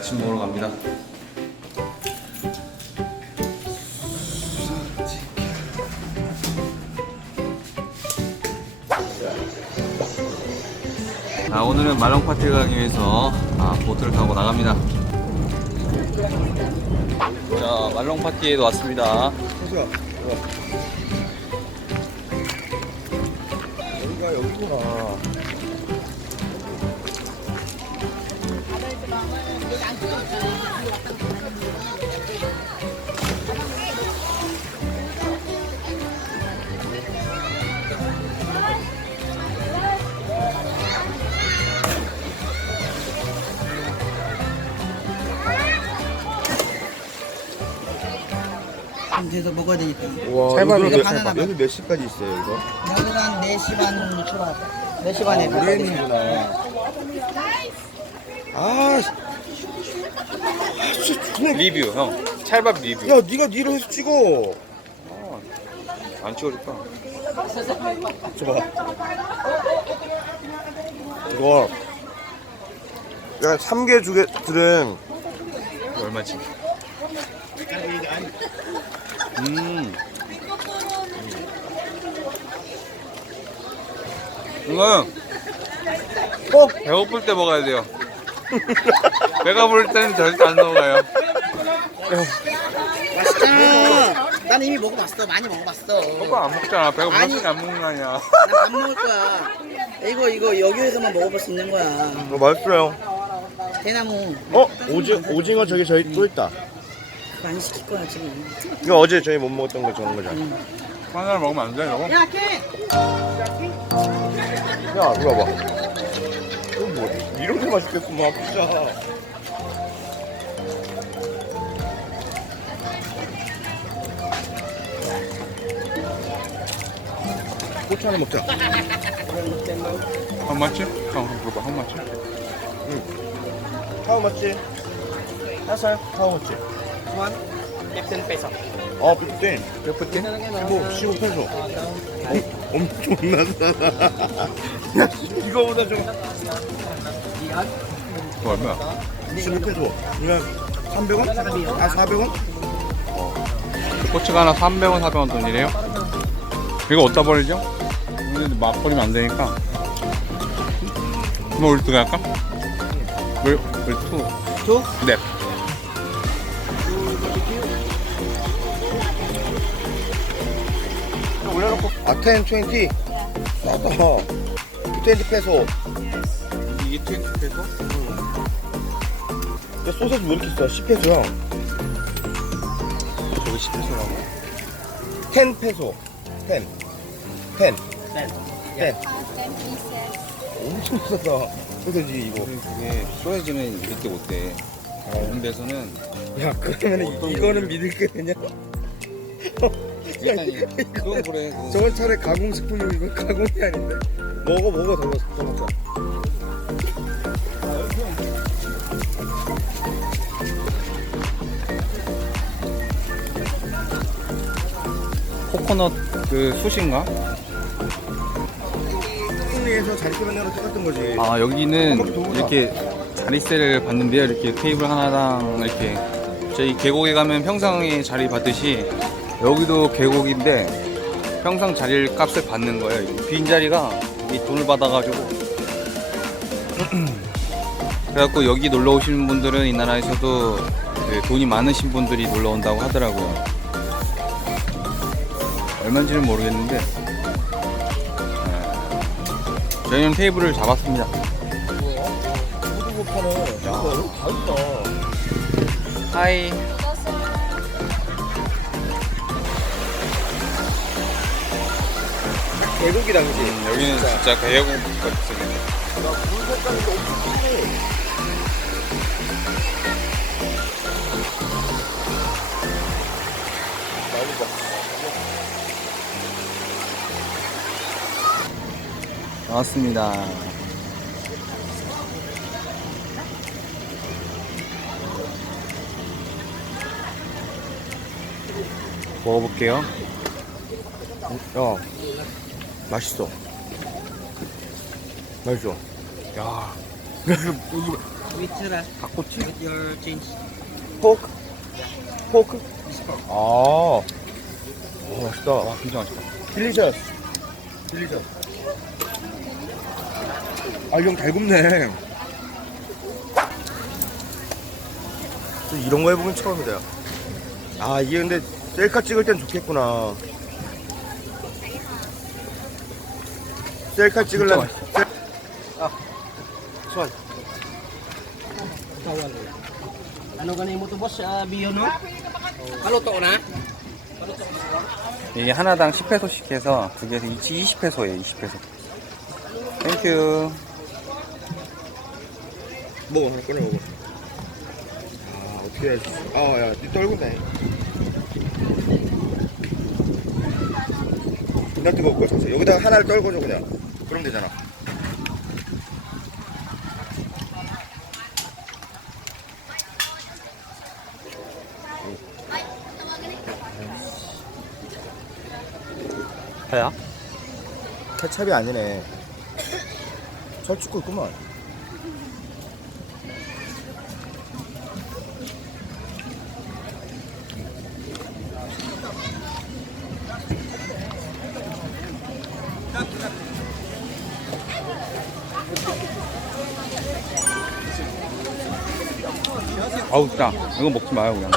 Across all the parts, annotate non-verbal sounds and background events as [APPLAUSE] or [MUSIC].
아침 먹으러 갑니다. 아, 오늘은 말롱 파티를 가기 위해서 아, 보트를 타고 나갑니다. 자, 말롱 파티에도 왔습니다. 여기가 여기구나. 돼서 먹어야 되니까. 와, 찰밥, 여기 몇, 바나나 여기 몇 시까지 있어요, 이거? 여기가 한 4시 반 초반. 4시 반에 아. 아, 씨. 아, 씨, 그냥, 리뷰, 형. 찰밥 리뷰. 야, 네가 니로 해서 찍어. 안 찍어줄까? 줘봐. 이거, 야, 삼계 주게들은 얼마지? 음. 이거 어? 배고플 때 먹어야 돼요. 배가 부를 때는 절대 안 넘어가요. 맛있잖아. 난 이미 먹어봤어. 많이 먹어봤어. 그거 안 먹잖아. 배가 아니. 때안 먹는 거 아니야. 난안 먹을 거야. 이거 이거 여기에서만 먹어볼 수 있는 거야. 어, 맛있어요. 대나무 어? 오징, 오징어 저기 저희 또 있다. 많이 시킬 거야 지금. 이거 어제 저희 못 먹었던 거 저런 거잖아. 하나를 먹으면 안 돼, 이거? 야 걔. 야, 이거 게 맛있겠구만, 진짜. 고추 하나 먹자. 한 마치? 형, 물어봐, 한 마치? 사오 맞지? 샀어요? 사오 맞지? 원. 15 peso. 어, 빅땡. 예쁘지? 15, 15 페소. 어, 엄청. 야, 이거보다 좀. 그거 얼마야? 15 페소. 이거 300원? 아, 400원? 꼬치가 하나 300원, 400원 돈이래요? 이거 어디다 버리죠? 근데 막 버리면 안 되니까. 뭐 우리 두개 할까? 물, 물 투. 투? 네. 올려놓고. 아, 10, 20. 싸다. 20 페소. 이게 20페소? 야, 소세지 왜 이렇게 싸? 10페소야. 저기 10페소라고? 10 페소. 10. 10. 10. 엄청 싸다. 소세지 이거. 그게 소세지는 이렇게 못돼. 다른 데서는 야, 그러면 이거는 믿을 게 그냥. 일단 [LAUGHS] 이거 그건 그래. 그거. 저번 차례 가공식품이고 이건 가공이 아닌데. 먹어, 먹어, 더, 먹- 더 먹자. 코코넛 그 숯인가? 승리에서 자리표면으로 찍었던 거지. 아 여기는 이렇게 자리세를 받는데요. 이렇게 테이블 하나당 이렇게 저희 계곡에 가면 평상에 자리 받듯이 여기도 계곡인데 평상 자리 값을 받는 거예요. 이빈 자리가 이 돈을 받아가지고 [CLEARS THROAT] 그래갖고 여기 놀러 오시는 분들은 이 나라에서도 그 돈이 많으신 분들이 놀러 온다고 하더라고요. 얼마인지는 모르겠는데 에, 저희는 테이블을 잡았습니다. 후두부 파는. 야, 여기 다 있다. 하이. 계곡이다, 그지? 음, 여기는 진짜 계곡 같은. 야, 물 색깔이 엄청 나왔습니다. 먹어볼게요. 야, 맛있어. 맛있어. 야, 닭꼬치? with your change. 포크? 포크? 아, 오, 맛있다. 와 진짜 맛있다 딜리셔스. 딜리셔스. 아, 이형 잘 굽네. 저 이런 거 해보면 처음이다. 아, 이게 근데 셀카 찍을 땐 좋겠구나. 셀카 찍으려면. 셀... 아. Tawal. Ano ganin mo to boss? Uh, biyo no? Ano to na? 이게 하나당 10페소씩 해서 두 개에서 20페소예요 20페소 땡큐 먹어, 하나 꺼내 먹어. 아, 어떻게 해야지. 아, 야, 니 떨구네. 존나 뜨거울 것 같아서. 여기다가 하나를 떨궈줘, 그냥. 그럼 되잖아. 배야? 케찹이 아니네. [COUGHS] 철쭉고 있구만. 아우 짜. 이거 먹지 마요 그냥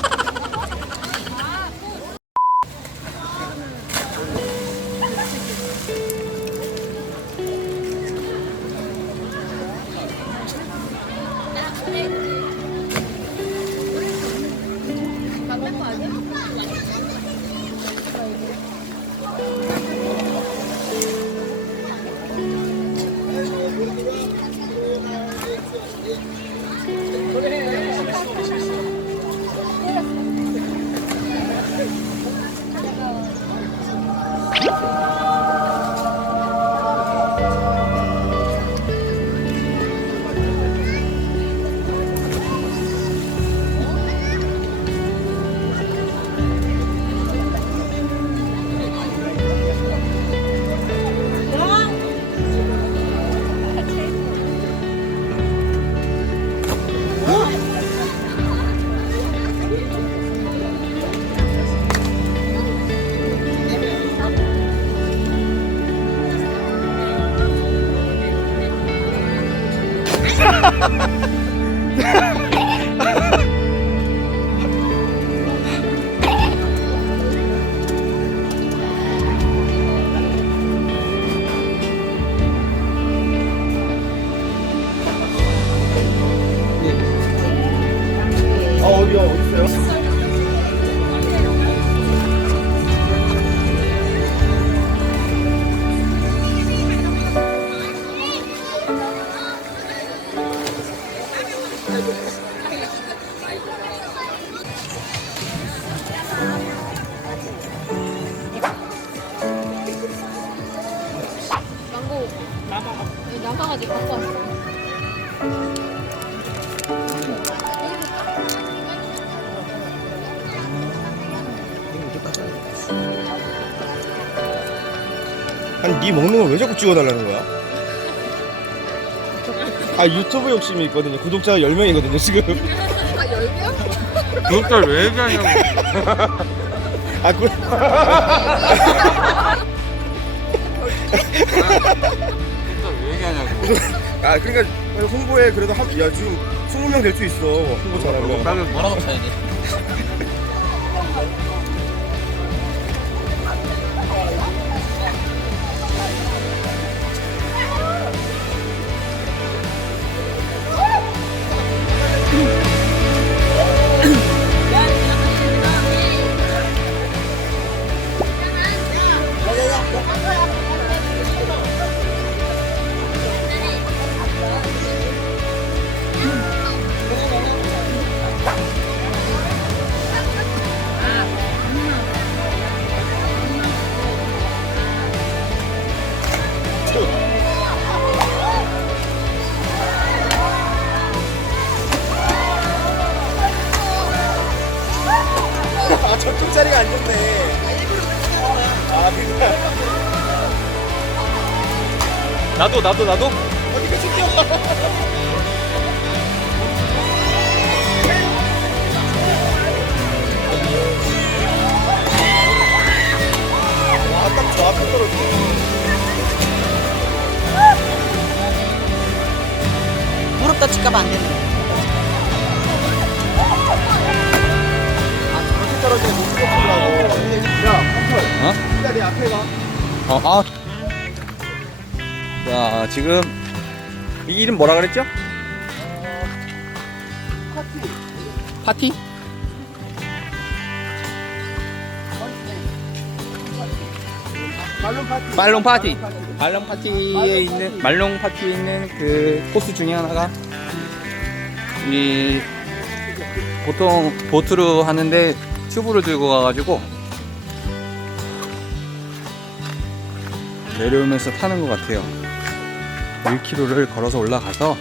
네, 나가가지고 갖고 왔어. 아니, 니 먹는 걸 왜 자꾸 찍어달라는 거야? 아, 유튜브 욕심이 있거든요. 구독자가 10명이거든요, 지금. 아 열명? 구독자를 왜 얘기하냐고 아, 그, [LAUGHS] 아, 그러니까 홍보에 그래도 한, 야, 지금 20명 될 수 있어. 홍보 잘하면. 뭐라고 쳐야 돼? 자리가 안 좋네. 아, 그래. 나도, 나도, 나도? 아, 어디가 쫓겨? 저 앞에 떨어져. 무릎 다칠까봐 안 되네. 면못 죽었더라고 야 어? 야내 앞에 가 어, 아. 자, 지금 이 이름 뭐라 그랬죠? 파티. 파티? 말론 파티 말롱 파티. 말롱 파티에 있는 말롱 파티에 있는 그 코스 중에 하나가 이 보통 보트로 하는데 튜브를 들고 가가지고 내려오면서 타는 것 같아요. 1km를 걸어서 올라가서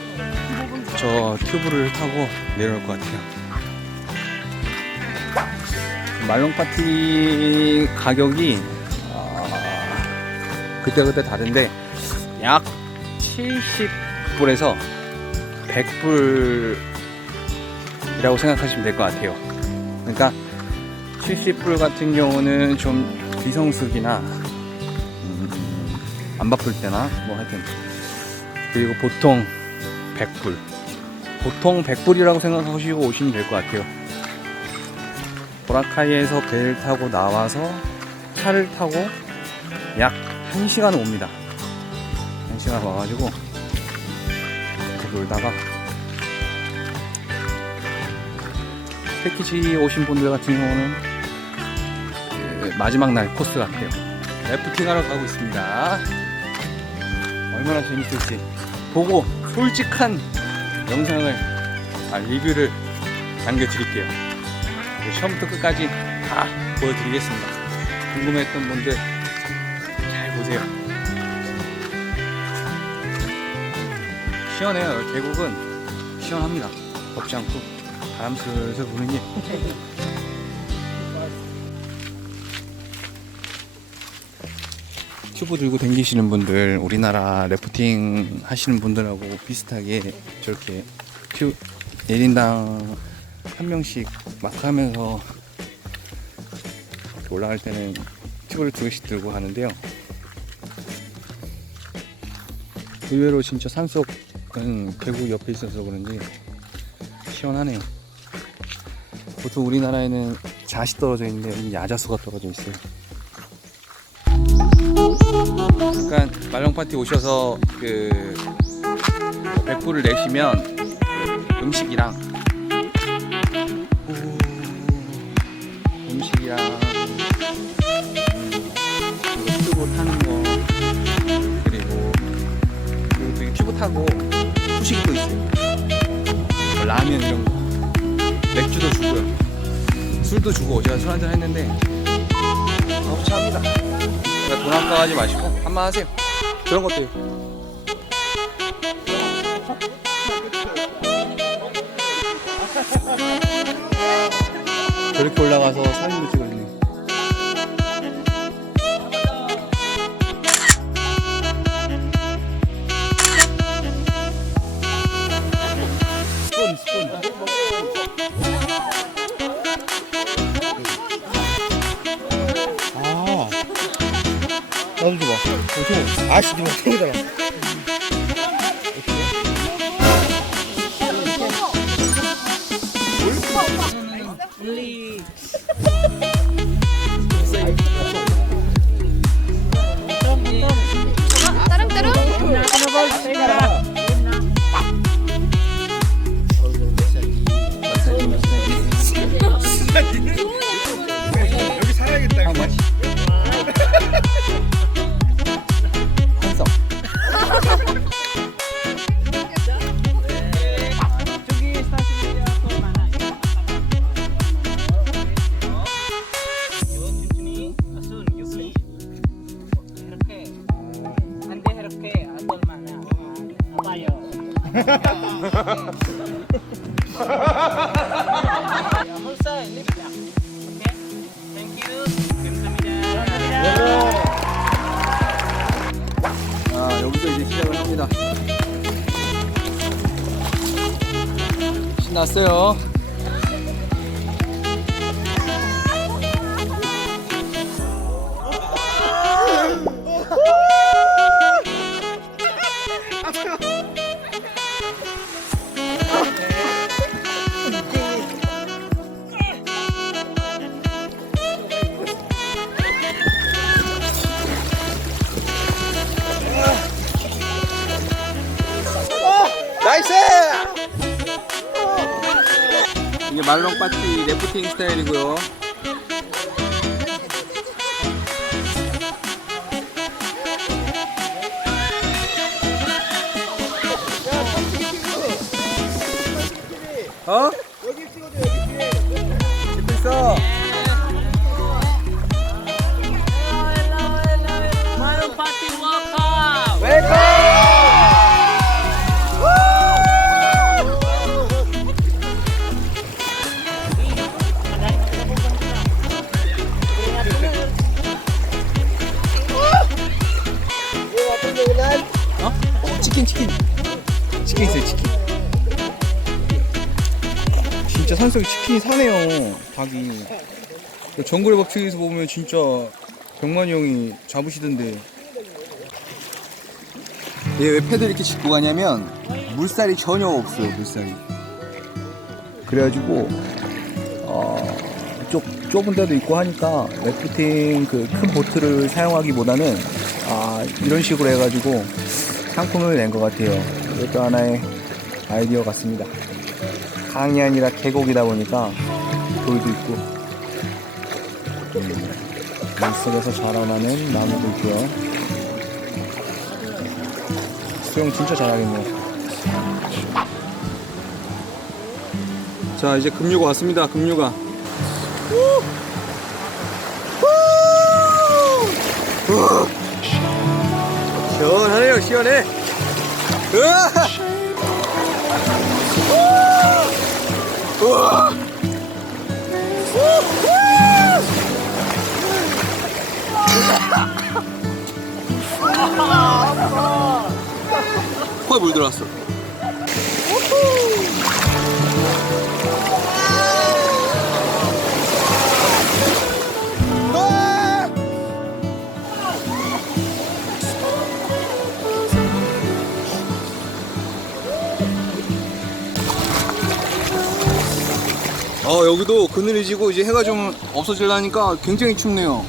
저 튜브를 타고 내려올 것 같아요. 말롱 파티 가격이 아, 그때그때 다른데 약 70불에서 100불이라고 생각하시면 될 것 같아요. 그러니까 70불 같은 경우는 좀 비성수기나 음, 안 바쁠 때나 뭐 하여튼 그리고 보통 100불 보통 100불이라고 생각하시고 오시면 될 것 같아요. 보라카이에서 배를 타고 나와서 차를 타고 약 1시간 옵니다. 1시간 와가지고 놀다가 패키지 오신 분들 같은 경우는 그 마지막 날 코스 같아요. 래프팅 하러 가고 있습니다. 얼마나 재밌을지 보고 솔직한 영상을 아, 리뷰를 남겨드릴게요. 네, 처음부터 끝까지 다 보여드리겠습니다. 궁금했던 분들 잘 보세요. 시원해요. 계곡은 시원합니다. 덥지 않고 바람 슬슬 부는 게. [LAUGHS] 튜브 들고 다니시는 분들, 우리나라 래프팅 하시는 분들하고 비슷하게 저렇게 튜 1인당 한 명씩 막 하면서 올라갈 때는 튜브를 두 개씩 들고 하는데요. 의외로 진짜 산속은 계곡 옆에 있어서 그런지 시원하네요. 보통 우리나라에는 잣이 떨어져 있는데 야자수가 떨어져 있어요. 잠깐 말롱 파티 오셔서 그 100불을 내시면 그 음식이랑 음식이랑 음, 그리고 튜브 타는 거 그리고 그리고 또 튜브 타고 후식이 또 있어요. 뭐 라면 이런 거 맥주도 주고요. 술도 주고 제가 술 한잔 했는데 너무 차합니다. 그러니까 돈 아까워하지 마시고 한번 하세요. 그런 것도 있고. 저렇게 올라가서 사진도 찍었네. 아씨 니가 그러잖아 아, 여기서 이제 시작을 합니다. 신났어요. 말롱 파티 래프팅 스타일이고요. 어? 산속에 치킨이 사네요 닭이. 정글의 법칙에서 보면 진짜 병만이 형이 잡으시던데. 얘왜 패드 이렇게 짚고 가냐면 물살이 전혀 없어요 물살이. 그래가지고 어, 좁, 좁은 데도 있고 하니까 래프팅 그 큰 보트를 사용하기보다는 아, 이런 식으로 해가지고 상품을 낸 것 같아요. 이것도 하나의 아이디어 같습니다. 강이 아니라 계곡이다 보니까 돌도 있고 음, 물속에서 자라나는 나무도 있고요. 수영 진짜 잘하겠네요. 자 이제 급류가 왔습니다. 급류가. 시원하네요 시원해 으아! 코에 물 들어왔어 어 여기도 그늘이 지고 이제 해가 좀 없어질라니까 굉장히 춥네요.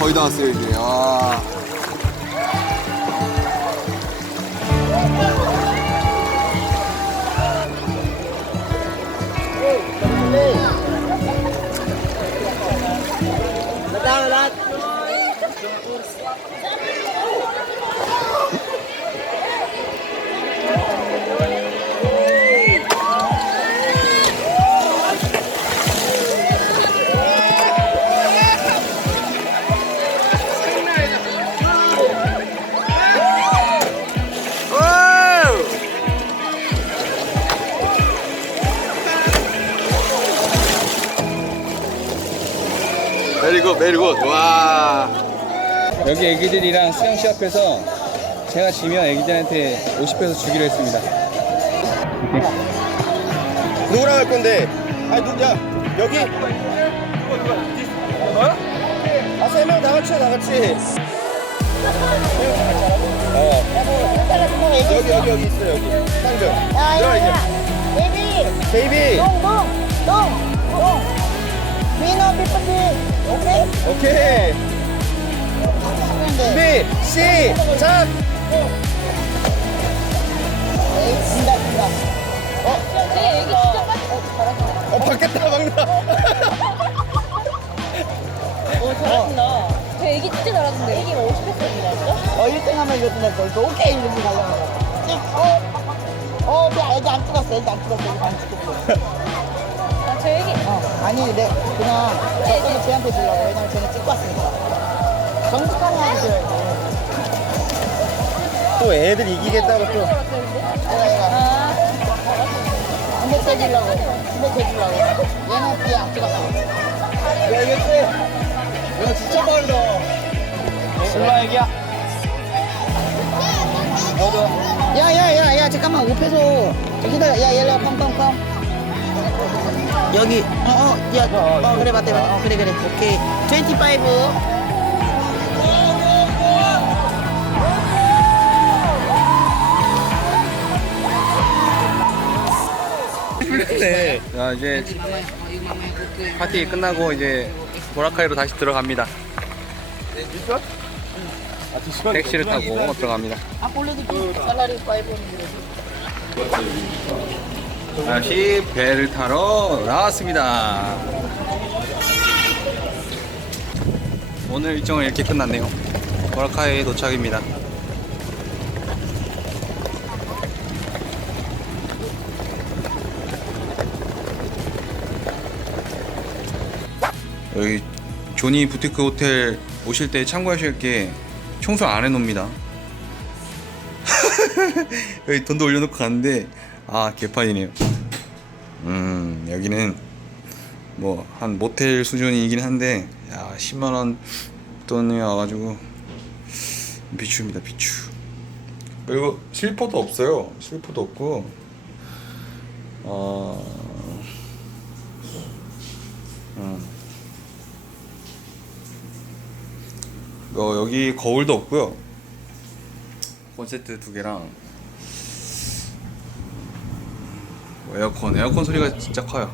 거의 다 왔어요 이제. 아. 메리굿 메리굿 와 여기 애기들이랑 수영씨 앞에서 제가 지면 애기들한테 50페소 주기로 했습니다 누구랑 할 건데? 아니 누구야? 여기? 아세명 다 같이 해, 다 같이. 어. 여기 여기 여기 있어 여기. 쌍벽. 들어가 이제. 베이비 베이비. 동동동동 위너 피프티 오케이? 오케이. 준비 시작. 에이 진다 진다 어 바뀌었다 막나. 오 잘하신다. 저 애기 진짜 잘하던데. 애기가 50회짜리라죠? 어 1등 하면 이거 된다 또 오케이 이러고 가려고 어? 어 그냥 애기 안 찍었어 애기 안 찍었어 애기 안 찍었어 아, 저 애기. 어 아니 내 그냥 조금 쟤한테 주려고 왜냐면 쟤는 찍고 왔으니까. 정직하게 하면 줘야지 또 애들 이기겠다고 또. 얘가 아, 근데 쟤 주려고. 근데 쟤 주려고. 얘는 뒤에 안 찍었어. 야 이겼어. 야 진짜 빠르다. 슬라 애기야. 야야 야 야 잠깐만. 5페소. 기다려. 야 얘라 컴컴컴 여기 어 어 야 어 그래 맞대 맞대 어 그래 그래 오케이 25야 해. 자 이제 파티 끝나고 이제 보라카이로 다시 들어갑니다. 택시를 타고 들어갑니다. Ako ulit ito. Salary 500. 다시 배를 타러 나왔습니다. 오늘 일정은 이렇게 끝났네요. 보라카이 도착입니다. 여기 조니 부티크 호텔 오실 때 참고하실 게 청소 안 해놓습니다. [LAUGHS] 여기 돈도 올려놓고 갔는데 아 개판이네요. 음 여기는 뭐 한 모텔 수준이긴 한데 야 10만 원 돈이 와가지고 비추입니다 비추. 그리고 슬리퍼도 없어요. 슬리퍼도 없고 어. 음. 어, 여기 거울도 없고요. 콘센트 두 개랑 뭐 에어컨 에어컨 소리가 진짜 커요.